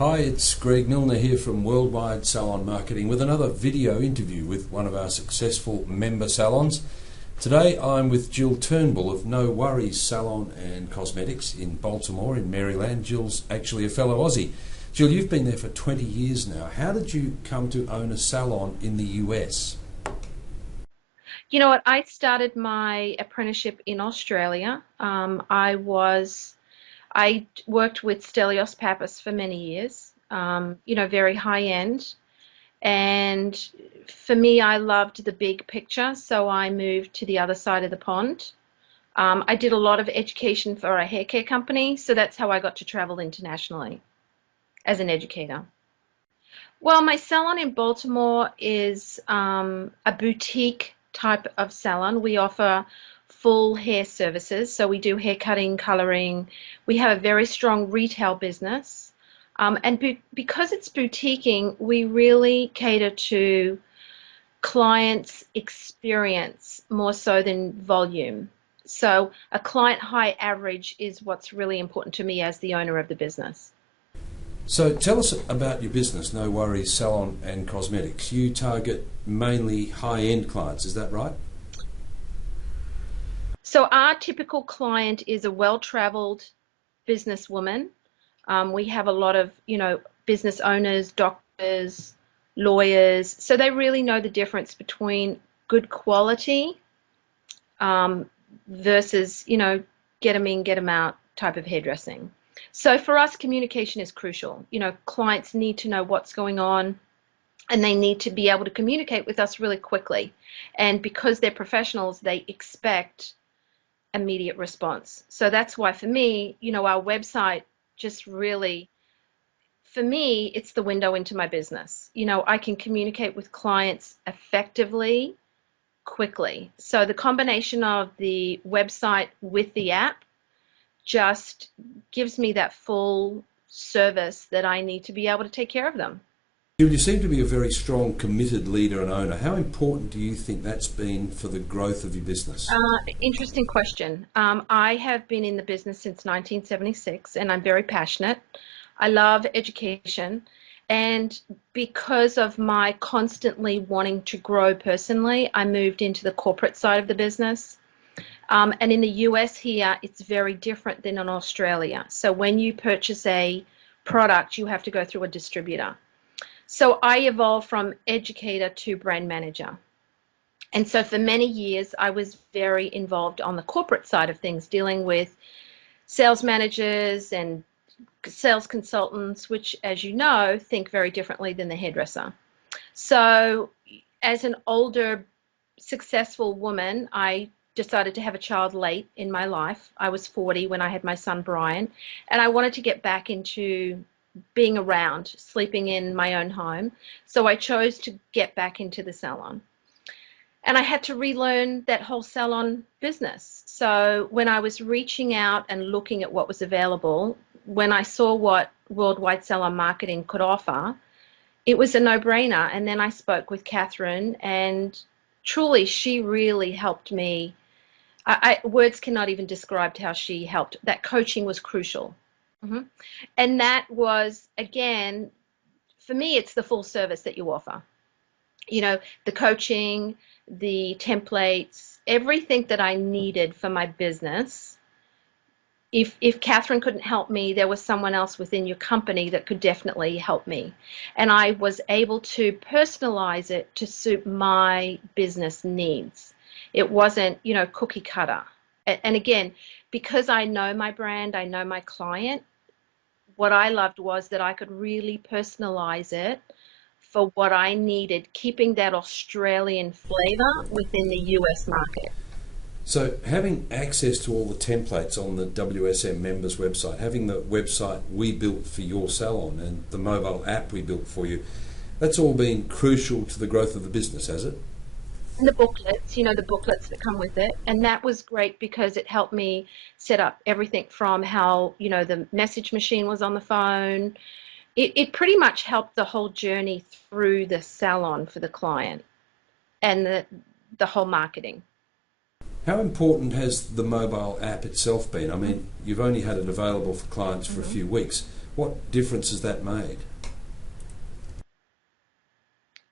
Hi, it's Greg Milner here from Worldwide Salon Marketing with another video interview with one of our successful member salons. Today I'm with Jill Turnbull of No Worries Salon and Cosmetics in Baltimore in Maryland. Jill's actually a fellow Aussie. Jill, you've been there for 20 years now. How did you come to own a salon in the US? You know what? I started my apprenticeship in Australia. I worked with Stelios Pappas for many years, very high end. And for me, I loved the big picture, so I moved to the other side of the pond. I did a lot of education for a hair care company, so that's how I got to travel internationally as an educator. Well, my salon in Baltimore is a boutique type of salon. We offer full hair services. So we do hair cutting, coloring. We have a very strong retail business. Because it's boutiquing, we really cater to clients' experience more so than volume. So a client high average is what's really important to me as the owner of the business. So tell us about your business, No Worries Salon and Cosmetics. You target mainly high-end clients, is that right? So our typical client is a well-traveled businesswoman. We have a lot of, business owners, doctors, lawyers. So they really know the difference between good quality versus, get them in, get them out type of hairdressing. So for us, communication is crucial. Clients need to know what's going on and they need to be able to communicate with us really quickly. And because they're professionals, they expect immediate response. So that's why for me, our website just really, for me, it's the window into my business. I can communicate with clients effectively, quickly. So the combination of the website with the app just gives me that full service that I need to be able to take care of them. You seem to be a very strong, committed leader and owner. How important do you think that's been for the growth of your business? Interesting question. I have been in the business since 1976 and I'm very passionate. I love education. And because of my constantly wanting to grow personally, I moved into the corporate side of the business. And in the US here, it's very different than in Australia. So when you purchase a product, you have to go through a distributor. So I evolved from educator to brand manager. And so for many years, I was very involved on the corporate side of things, dealing with sales managers and sales consultants, which, as you know, think very differently than the hairdresser. So as an older, successful woman, I decided to have a child late in my life. I was 40 when I had my son Brian, and I wanted to get back into being around, sleeping in my own home. So I chose to get back into the salon. And I had to relearn that whole salon business. So when I was reaching out and looking at what was available, when I saw what Worldwide Salon Marketing could offer, it was a no-brainer. And then I spoke with Catherine, and truly she really helped me. Words cannot even describe how she helped. That coaching was crucial. And that was, again, for me, it's the full service that you offer. The coaching, the templates, everything that I needed for my business. If Catherine couldn't help me, there was someone else within your company that could definitely help me. And I was able to personalize it to suit my business needs. It wasn't, cookie cutter. And again, because I know my brand, I know my client, what I loved was that I could really personalize it for what I needed, keeping that Australian flavor within the US market. So having access to all the templates on the WSM members website, having the website we built for your salon and the mobile app we built for you, that's all been crucial to the growth of the business, has it? And the booklets, the booklets that come with it. And that was great because it helped me set up everything from how, the message machine was on the phone. It pretty much helped the whole journey through the salon for the client and the whole marketing. How important has the mobile app itself been? I mean, you've only had it available for clients for a few weeks. What difference has that made?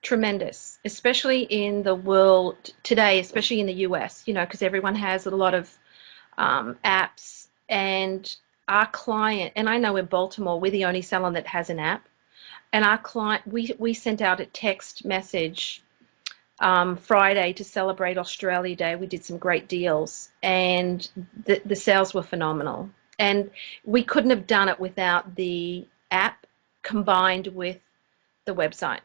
Tremendous, especially in the world today, especially in the US, because everyone has a lot of apps. And our client, and I know in Baltimore, we're the only salon that has an app. And our client, we sent out a text message Friday to celebrate Australia Day. We did some great deals, and the sales were phenomenal. And we couldn't have done it without the app combined with the website.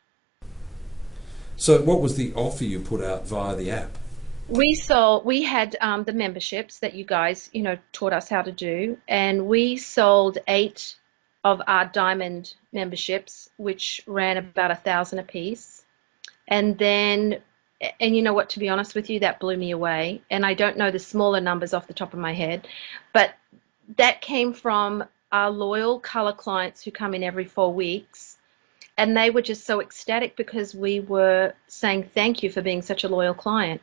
So what was the offer you put out via the app? We had the memberships that you guys, taught us how to do, and we sold 8 of our diamond memberships, which ran about 1,000 a piece. And then, and you know what, to be honest with you, that blew me away. And I don't know the smaller numbers off the top of my head, but that came from our loyal color clients who come in every 4 weeks. And they were just so ecstatic because we were saying thank you for being such a loyal client.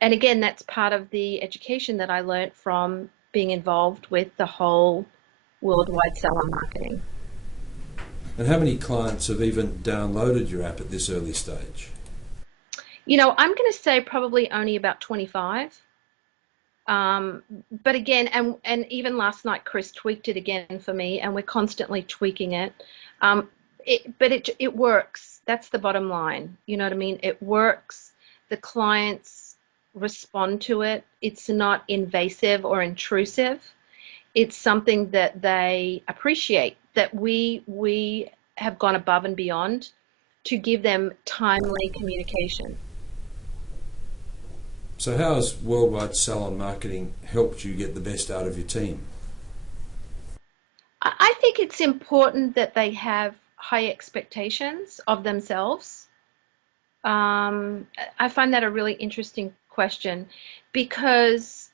And again, that's part of the education that I learned from being involved with the whole worldwide salon marketing. And how many clients have even downloaded your app at this early stage? I'm going to say probably only about 25. But again, and even last night, Chris tweaked it again for me, and we're constantly tweaking it. But it works. That's the bottom line. You know what I mean? It works. The clients respond to it. It's not invasive or intrusive. It's something that they appreciate, that we have gone above and beyond to give them timely communication. So how has worldwide salon marketing helped you get the best out of your team? I think it's important that they have high expectations of themselves. I find that a really interesting question because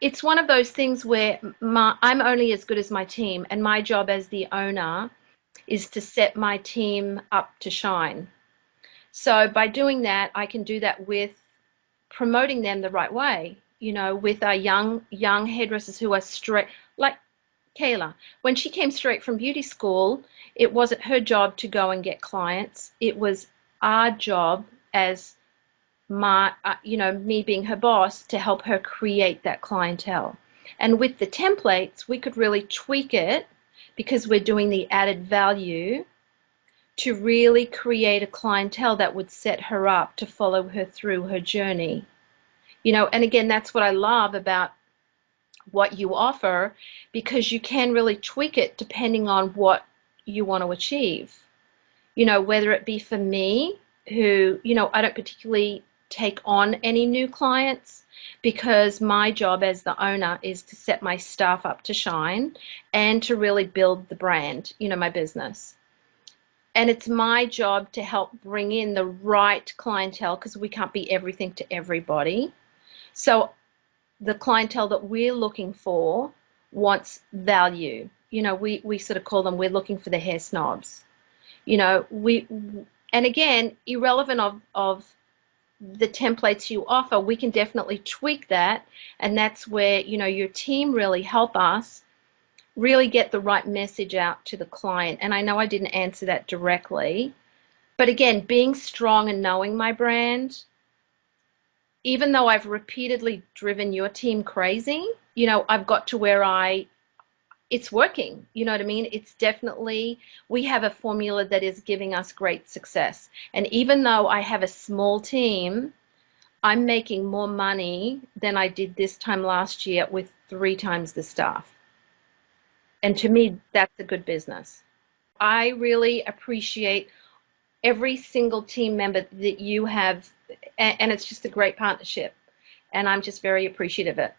it's one of those things where I'm only as good as my team, and my job as the owner is to set my team up to shine. So by doing that, I can do that with promoting them the right way, with our young hairdressers who are straight, like Kayla. When she came straight from beauty school, it wasn't her job to go and get clients. It was our job as me being her boss to help her create that clientele. And with the templates, we could really tweak it because we're doing the added value to really create a clientele that would set her up to follow her through her journey. And again, that's what I love about what you offer, because you can really tweak it depending on what you want to achieve. Whether it be for me, who, I don't particularly take on any new clients because my job as the owner is to set my staff up to shine and to really build the brand, my business. And it's my job to help bring in the right clientele because we can't be everything to everybody. So the clientele that we're looking for wants value. We sort of call them, we're looking for the hair snobs. And again, irrelevant of the templates you offer, we can definitely tweak that. And that's where, your team really help us really get the right message out to the client. And I know I didn't answer that directly, but again, being strong and knowing my brand, even though I've repeatedly driven your team crazy, I've got to where it's working. You know what I mean? It's definitely, we have a formula that is giving us great success. And even though I have a small team, I'm making more money than I did this time last year with 3 times the staff. And to me, that's a good business. I really appreciate every single team member that you have, and it's just a great partnership. And I'm just very appreciative of it.